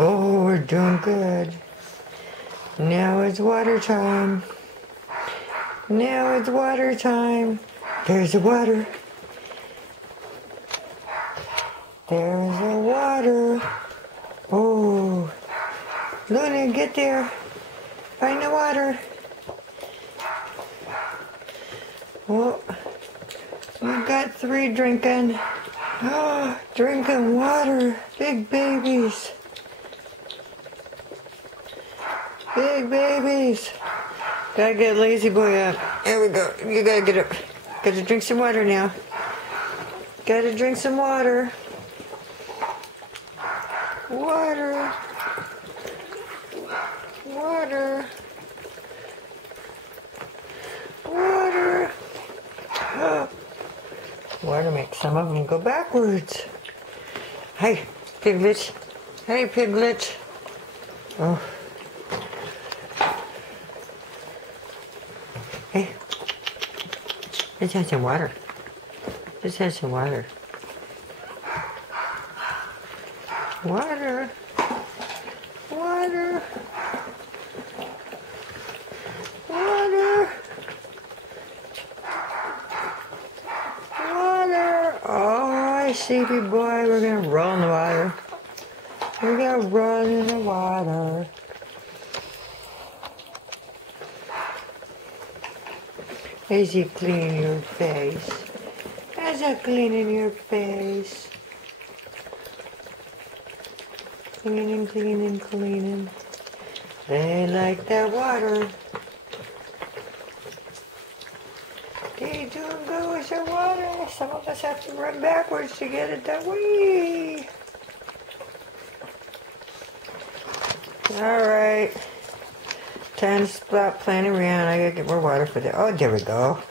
Oh, we're doing good. Now it's water time. Now it's water time. There's the water. There's the water. Oh, Luna, get there. Find the water. Oh, we got 3 drinking. Oh, drinking water. Big babies. Big babies. Gotta get Lazy Boy up. There we go. You gotta get up. Gotta drink some water now. Gotta drink some water. Water. Water. Water. Oh. Water makes some of them go backwards. Hey, Piglet. Hey, Piglet. Oh. Hey. Let's have some water. Let's have some water. Water. Water. Water. Water. Oh, sleepy boy. We're going to roll in the water. We're going to roll in the water. Is he cleaning your face? Is he cleaning your face? Cleaning, cleaning, cleaning. They like that water. They doing good with the water. Some of us have to run backwards to get it that way. Alright. Time to stop playing around. I gotta get more water for that. Oh, there we go.